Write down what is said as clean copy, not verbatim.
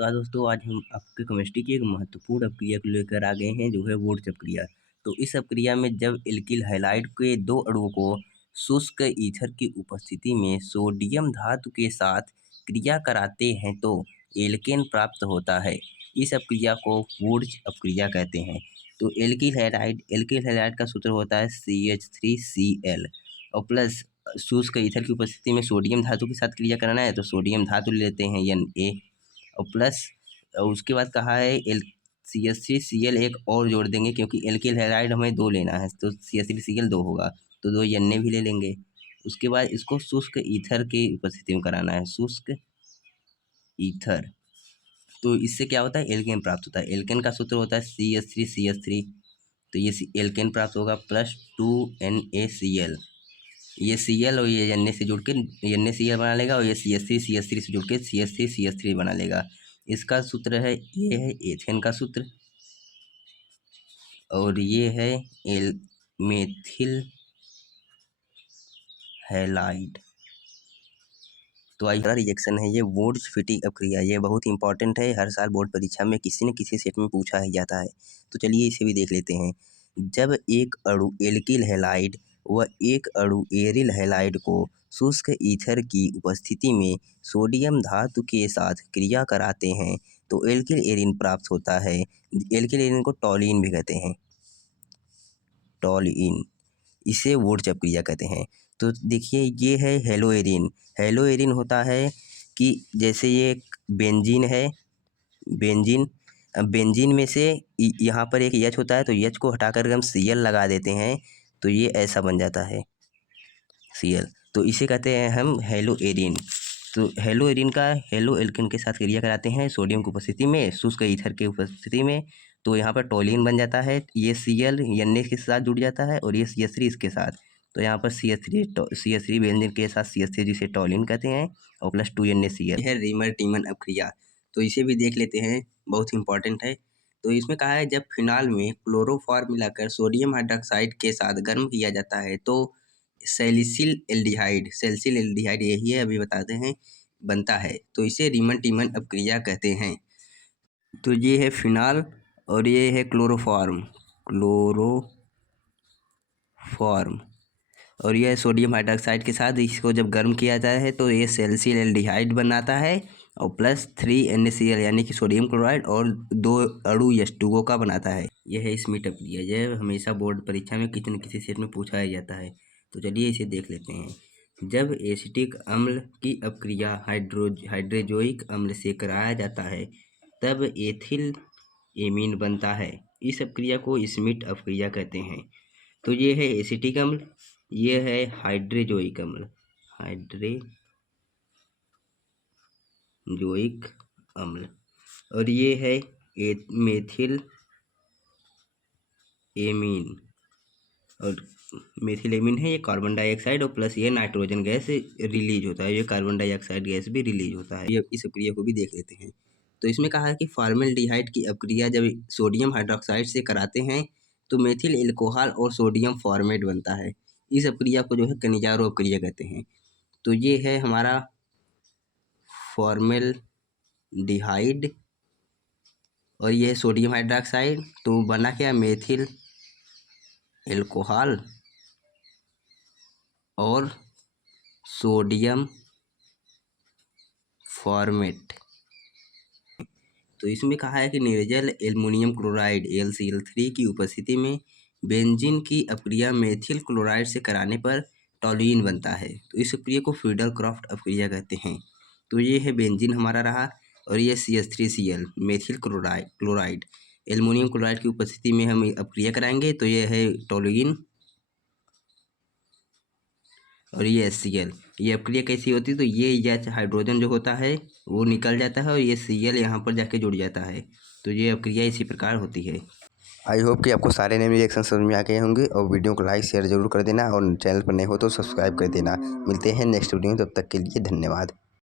नमस्कार दोस्तों, आज हम आपके केमिस्ट्री की एक महत्वपूर्ण अपक्रिया को लेकर आ गए हैं जो है वुड्स अपक्रिया। तो इस अपक्रिया में जब एल्किल हैलाइड के दो अणुओं को शुष्क ईथर की उपस्थिति में सोडियम धातु के साथ क्रिया कराते हैं तो एल्केन प्राप्त होता है। इस अपक्रिया को वुड्स अपक्रिया कहते हैं। तो एल्किल हैलाइड का सूत्र होता है CH3Cl और प्लस शुष्क ईथर की उपस्थिति में सोडियम धातु के साथ क्रिया करना है तो सोडियम धातु लेते हैं Na और प्लस उसके बाद कहा है CH3Cl एक और जोड़ देंगे क्योंकि एल्किल हैलाइड हमें 2 लेना है तो CH3Cl 2 होगा तो 2 Na भी ले लेंगे। उसके बाद इसको शुष्क ईथर की उपस्थिति में कराना है, शुष्क ईथर। तो इससे क्या होता है, एल्केन प्राप्त होता है। एल्केन का सूत्र होता है CH3CH3, तो ये एल्केन प्राप्त होगा प्लस 2NaCl। ये Cl और ये Na से जुड़ के NaCl बना लेगा और ये CH3CH3 से जुड़ के CH3CH3 बना लेगा। इसका सूत्र है, ये है एथेन का सूत्र और ये है मेथिल हैलाइड। तो आइए रिएक्शन है ये वुड्स फिटिंग अपक्रिया, ये बहुत इंपॉर्टेंट है। हर साल बोर्ड परीक्षा में किसी न किसी सेट में पूछा ही जाता है। तो चलिए इसे भी देख लेते हैं। जब एक अणु एल्किल हैलाइड व एक अणु एरिल हैलाइड को शुष्क ईथर की उपस्थिति में सोडियम धातु के साथ क्रिया कराते हैं तो एल्किल एरिन प्राप्त होता है। एल्किल एरिन को टॉलिन भी कहते हैं, टॉलिन, इसे वुड्स अपक्रिया कहते हैं। तो देखिए ये है हेलो एरिन। हेलो एरिन होता है कि जैसे ये बेंजीन है, बेंजीन, अब बेंजीन में से यहाँ पर एक H होता है तो H को हटाकर हम Cl लगा देते हैं तो ये ऐसा बन जाता है Cl, तो इसे कहते हैं हम हेलो एरिन। तो हेलो एरिन का हेलो एल्केन के साथ क्रिया कराते हैं सोडियम की उपस्थिति में, शुष्क ईथर की उपस्थिति में, तो यहाँ पर टॉलिन बन जाता है। ये Cl Na के साथ जुड़ जाता है और ये CH3 इसके साथ, तो यहाँ पर CH3 बेंजीन के साथ CH3 जिसे टॉलिन कहते हैं और प्लस 2NaCl है रीमर टीमन अपक्रिया। तो इसे भी देख लेते हैं, बहुत इंपॉर्टेंट है। तो इसमें कहा है जब फिनाल में क्लोरोफॉर्म मिलाकर सोडियम हाइड्रोक्साइड के साथ गर्म किया जाता है तो सैलिसिल एल्डिहाइड यही है, अभी बताते हैं, बनता है। तो इसे रीमन टीमन अपक्रिया कहते हैं। तो ये है फिनाल और ये है क्लोरोफॉर्म और यह सोडियम हाइड्रोक्साइड के साथ इसको जब गर्म किया जाता है तो ये सैलिसिल एल्डिहाइड बनाता है और प्लस 3NaCl यानी कि सोडियम क्लोराइड और 2 अणु H2O का बनाता है। यह है स्मिट अपक्रिया। यह हमेशा बोर्ड परीक्षा में किसी न किसी सेट में पूछा ही जाता है। तो चलिए इसे देख लेते हैं। जब एसिटिक अम्ल की अपक्रिया हाइड्रोजोइक अम्ल से कराया जाता है तब एथिल एमीन बनता है। इस अपक्रिया को स्मिट अपक्रिया कहते हैं। तो ये है एसिटिक अम्ल, ये है हाइड्रोजोइक अम्ल और ये है मेथिल एमीन, और मेथिल एमीन है ये कार्बन डाइऑक्साइड और प्लस ये नाइट्रोजन गैस रिलीज होता है, ये कार्बन डाइऑक्साइड गैस भी रिलीज होता है। ये इस अपक्रिया को भी देख लेते हैं। तो इसमें कहा है कि फॉर्मेल्डिहाइड की अपक्रिया जब सोडियम हाइड्रोक्साइड से कराते हैं तो मेथिल एल्कोहल और सोडियम फॉर्मेट बनता है। इस अपक्रिया को जो है कनिजारो अपक्रिया कहते हैं। तो ये है हमारा फॉर्मेल्डिहाइड और ये है सोडियम हाइड्रोक्साइड, तो बना क्या, मेथिल एल्कोहल और सोडियम फॉर्मेट। तो इसमें कहा है कि निर्जल एल्युमिनियम क्लोराइड AlCl3 की उपस्थिति में बेंजीन की अपक्रिया मेथिल क्लोराइड से कराने पर टॉलुइन बनता है। तो इस अपक्रिया को फ्रीडल-क्राफ्ट अपक्रिया कहते हैं। तो ये है बेंजीन हमारा रहा और ये CH3Cl methyl chloride aluminium chloride की उपस्थिति में हम अपक्रिया कराएंगे तो ये है टॉलुइन और ये HCl। ये अपक्रिया कैसी होती है, तो ये H हाइड्रोजन जो होता है वो निकल जाता है और ये Cl यहाँ पर जाके जुड़ जाता है। तो ये अपक्रिया इसी प्रकार होती है। आई होप कि आपको सारे नेम रिएक्शन समझ में आ गए होंगे और वीडियो को लाइक शेयर जरूर कर देना और चैनल पर नए हो तो सब्सक्राइब कर देना। मिलते हैं नेक्स्ट वीडियो में, तब तक के लिए धन्यवाद।